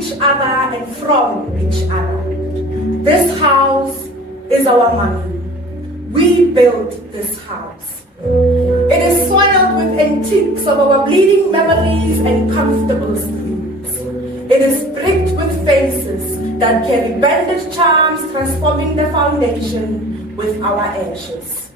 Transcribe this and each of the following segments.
each other and from each other. This house is our money. We built this house. It is soiled with antiques of our bleeding memories and comfortable sleeps. It is bricked with faces that carry bandaged charms, transforming the foundation with our ashes.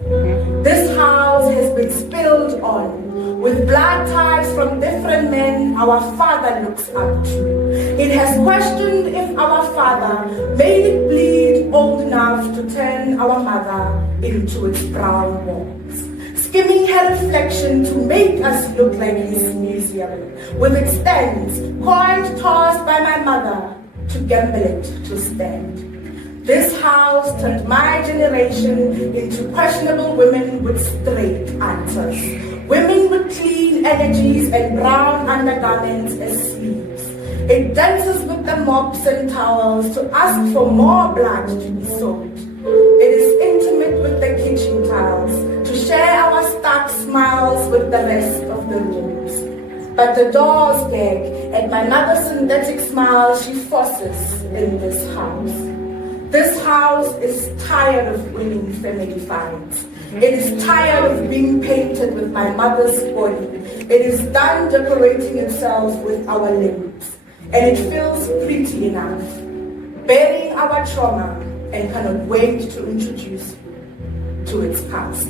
This house has been spilled on with blood ties from different men our father looks up to. It has questioned if our father made it bleed old enough to turn our mother into its brown walls, skimming her reflection to make us look like his museum, with its stands, coins tossed by my mother to gamble it to stand. This house turned my generation into questionable women with straight answers, women with clean energies and brown undergarments as sleeves. It dances with the mops and towels to ask for more blood to be sold. It is intimate with the kitchen tiles to share our stark smiles with the rest of the rooms. But the doors gag at my mother's synthetic smile she forces in this house. This house is tired of winning family fights. It is tired of being painted with my mother's body. It is done decorating itself with our limbs. And it feels pretty enough, burying our trauma and cannot wait to introduce you to its past.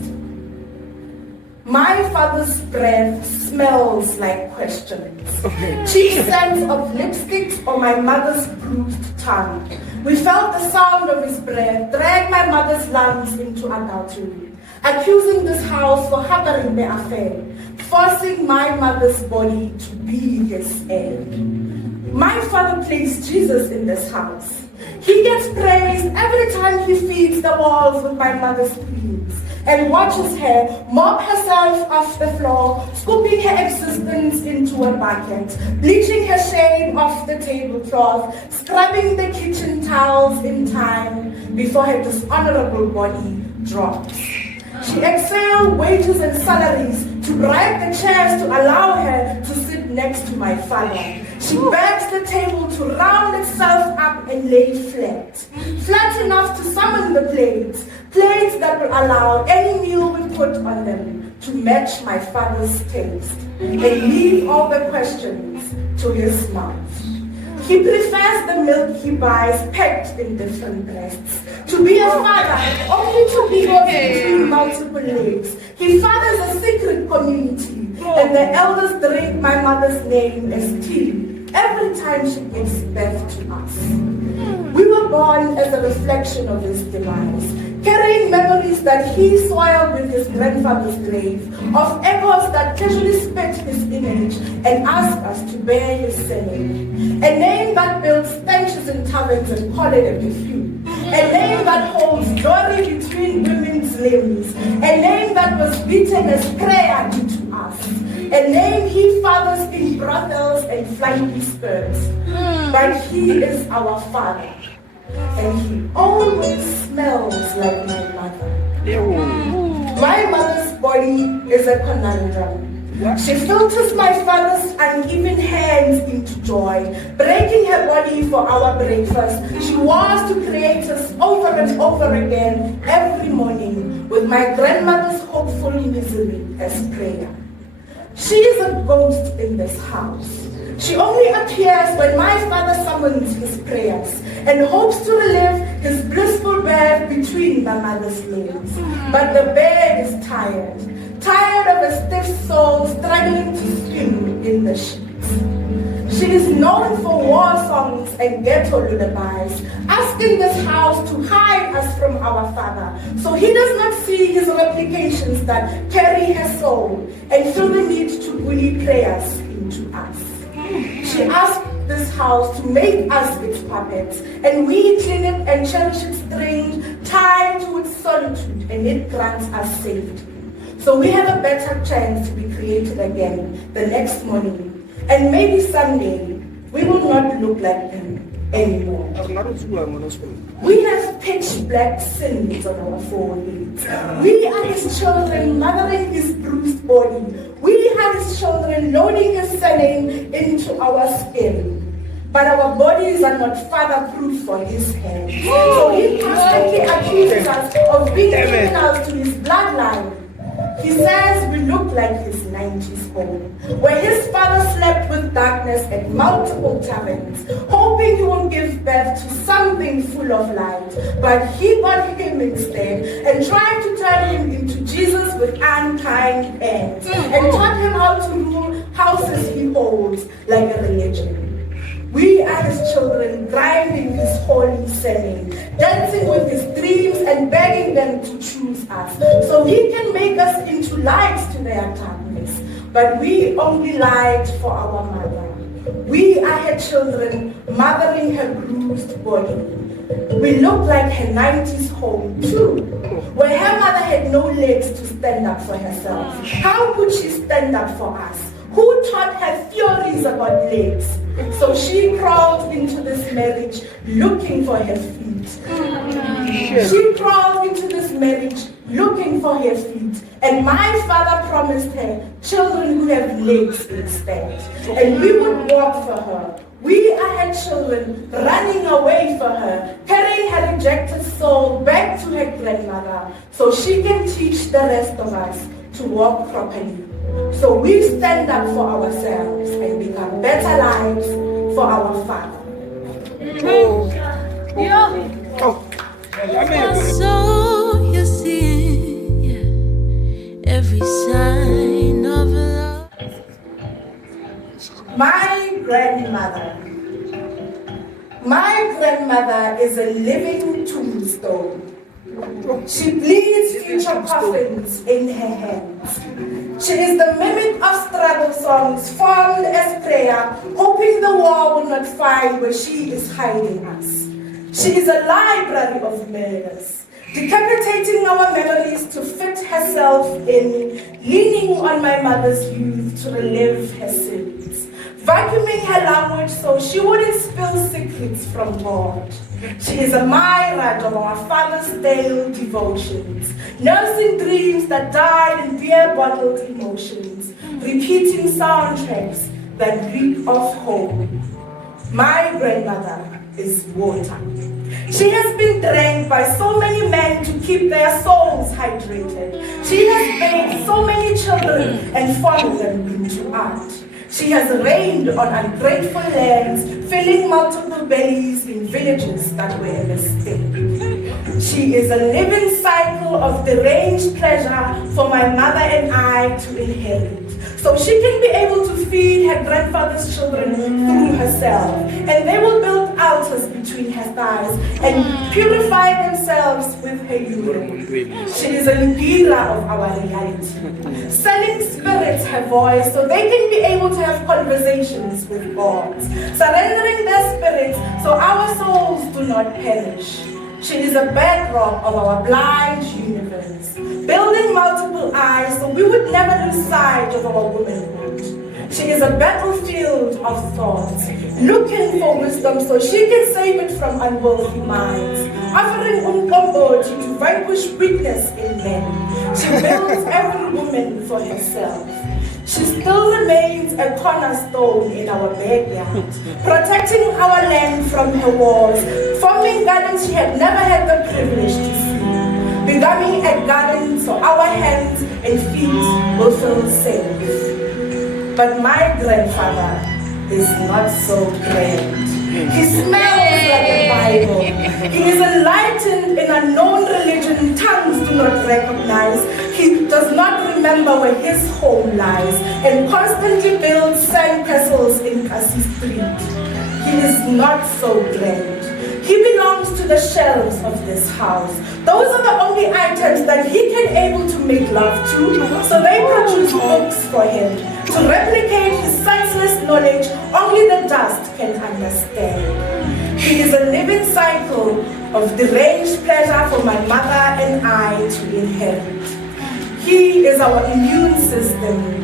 My father's breath smells like questions. Cheap scents of lipsticks or my mother's bruised tongue. We felt the sound of his breath drag my mother's lungs into adultery, accusing this house for harboring the affair, forcing my mother's body to be his heir. My father placed Jesus in this house. He gets praised every time he feeds the walls with my mother's queens and watches her mop herself off the floor, scooping her existence into a bucket, bleaching her shame off the tablecloth, scrubbing the kitchen towels in time before her dishonorable body drops. She exhaled wages and salaries to bribe the chairs to allow her to sit next to my father. She begs the table to round itself up and lay flat, flat enough to summon the plates, plates that will allow any meal we put on them to match my father's taste, and leave all the questions to his mouth. He prefers the milk he buys packed in different breasts. To be a father, only to be born between multiple legs. He fathers a secret community, and the elders drink my mother's name as tea every time she gives birth to us. We were born as a reflection of his demise, carrying memories that he soiled with his grandfather's grave, of echoes that casually spit his image and asked us to bear his surname. A name that builds stenches in taverns and call it a perfume. A name that holds glory between women's limbs. A name that was beaten as prayer into us. A name he fathers in brothels and flying skirts. But he is our father. And he always smells like my mother. My mother's body is a conundrum. She filters my father's uneven hands into joy, breaking her body for our breakfast. She wants to create us over and over again every morning with my grandmother's hopeful misery as prayer. She is a ghost in this house. She only appears when my father summons his prayers and hopes to relive his blissful birth between my mother's legs. But the bed is tired of a stiff soul struggling to swim in the sheets. She is known for war songs and ghetto lullabies, asking this house to hide us from our father, so he does not see his replications that carry her soul and feel the need to bully prayers into us. She asked this house to make us its puppets, and we clean it and cherish its strength, tied to its solitude, and it grants us safety. So we have a better chance to be created again the next morning, and maybe someday we will not look like them anymore. We have pitch black sins on our foreheads. We are his children mothering his bruised body. We are his children loading his surname into our skin. but our bodies are not father-proof for his hand. So he constantly accuses us of being criminals to his bloodline. He says we look like his 90s home, where his father slept with darkness at multiple taverns, hoping he will give birth to something full of light. But he got him instead and tried to turn him into Jesus with unkind hands, and taught him how to rule houses he holds like a religion. We are his children, grinding his holy saying, dancing with his dreams and begging them to choose us, so he can make us into lights to their darkness. But we only light for our mother. We are her children, mothering her bruised body. We look like her 90s home too, where her mother had no legs to stand up for herself. How could she stand up for us? Who taught her theories about legs? So she crawled into this marriage looking for her feet. She crawled into this marriage looking for her feet. And my father promised her children who have legs instead. And we would walk for her. We are her children, running away for her, carrying her rejected soul back to her grandmother, so she can teach the rest of us to walk properly. So we stand up for ourselves and become better lives for our Father. So you're seeing every sign of love. My grandmother. My grandmother is a living tombstone. She bleeds future coffins in her hands. She is the mimic of struggle songs formed as prayer, hoping the war will not find where she is hiding us. She is a library of murders, decapitating our memories to fit herself in, leaning on my mother's youth to relive her sins, vacuuming her language so she wouldn't spill secrets from God. She is a mirage of our father's stale devotions, nursing dreams that died in beer-bottled emotions, repeating soundtracks that reek of home. My grandmother is water. She has been drank by so many men to keep their souls hydrated. She has bathed so many children and formed them into art. She has reigned on ungrateful lands, filling multiple bellies in villages that were a mistake. She is a living cycle of deranged pleasure for my mother and I to inherit, so she can be able to feed her grandfather's children through herself, and they will build altars between her thighs and purify themselves with her urine. She is a Ngira of our reality, selling spirits her voice so they can be able to have conversations with God, surrendering their spirits so our souls do not perish. She is a bedrock of our blind universe, building multiple eyes so we would never lose sight of our womanhood. She is a battlefield of thoughts, looking for wisdom so she can save it from unworthy minds, offering umqombothi to vanquish weakness in men. She builds every woman for herself. She still remains a cornerstone in our backyard, protecting our land from her walls, forming gardens she had never had the privilege to see, becoming a garden so our hands and feet will feel safe. But my grandfather is not so grand. He smells like the Bible. He is enlightened in a known religion tongues do not recognize. He does not remember where his home lies and constantly builds sandcastles in Kasi Street. He is not so grand. He belongs to the shelves of this house. Those are the only items that he can able to make love to, so they produce books for him. To replicate his senseless knowledge, only the dust can understand. He is a living cycle of deranged pleasure for my mother and I to inherit. He is our immune system.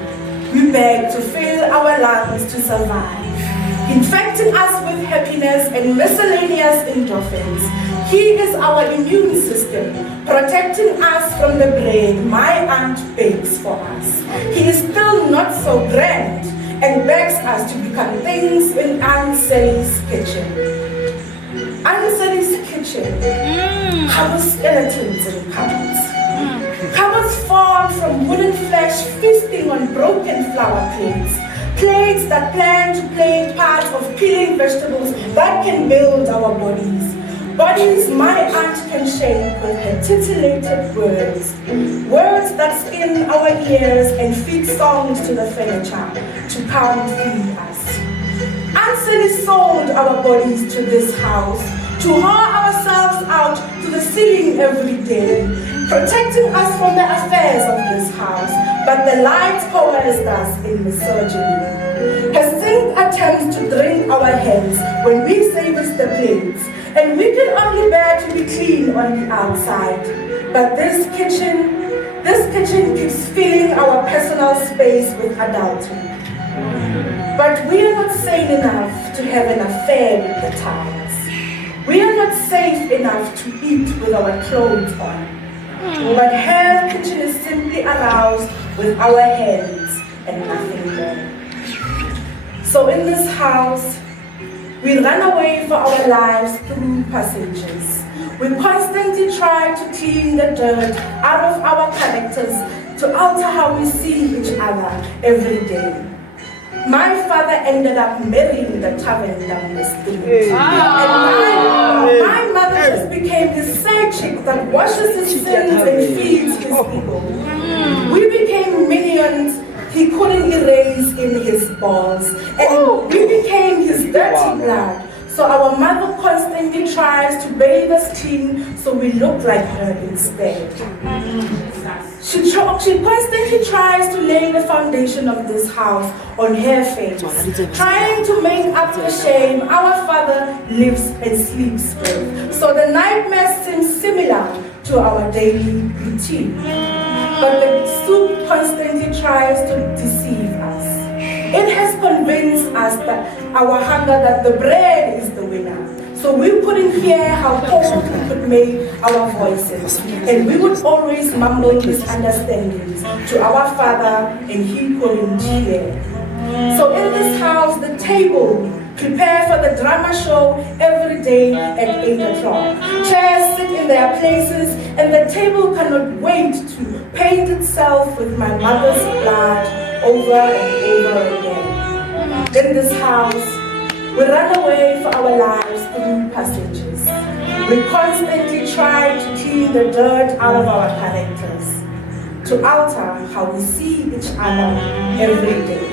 We beg to fill our lungs to survive, infecting us with happiness and miscellaneous endorphins. He is our immune system, protecting us from the brain my aunt bakes for us. He is still not so grand. and begs us to become things in Aunt Sally's kitchen. Aunt Sally's kitchen covers skeletons and cupboards. Cupboards formed from wooden flesh feasting on broken flour plates. Plates that plan to play parts of peeling vegetables that can build our bodies. Bodies my aunt can shape with her titillated words. Words that spin our ears and feed songs to the furniture to come feed us. Aunt Sally sold our bodies to this house, to haul ourselves out to the ceiling every day, protecting us from the affairs of this house, but the light coerced us in misogyny. Her sink attempts to drink our heads when we service the plates, and we can only bear to be clean on the outside. But this kitchen keeps filling our personal space with adultery. But we are not sane enough to have an affair with the tiles. We are not safe enough to eat with our clothes on. But her kitchen is simply aroused with our hands and nothing more. So in this house, we run away for our lives through passages. We constantly try to clean the dirt out of our characters to alter how we see each other every day. My father ended up marrying the tavern down the street. And my mother just became this side chick that washes his sins and feeds his people. We became minions he couldn't erase in his balls. And we became his dirty blood. So our mother constantly tries to bathe us clean so we look like her instead. She constantly tries to lay the foundation of this house on her face, trying to make up the shame our father lives and sleeps with. So the nightmare seems similar to our daily routine. But the soup constantly tries to deceive us. It has convinced us that our hunger, that the bread is the winner. So we couldn't hear how cold we could make our voices. And we would always mumble misunderstandings to our father and he couldn't hear. So in this house, the table prepare for the drama show every day at 8 o'clock. Chairs sit in their places and the table cannot wait to paint itself with my mother's blood over and over again. In this house, we run away for our lives through passages. We constantly try to clean the dirt out of our characters, to alter how we see each other every day.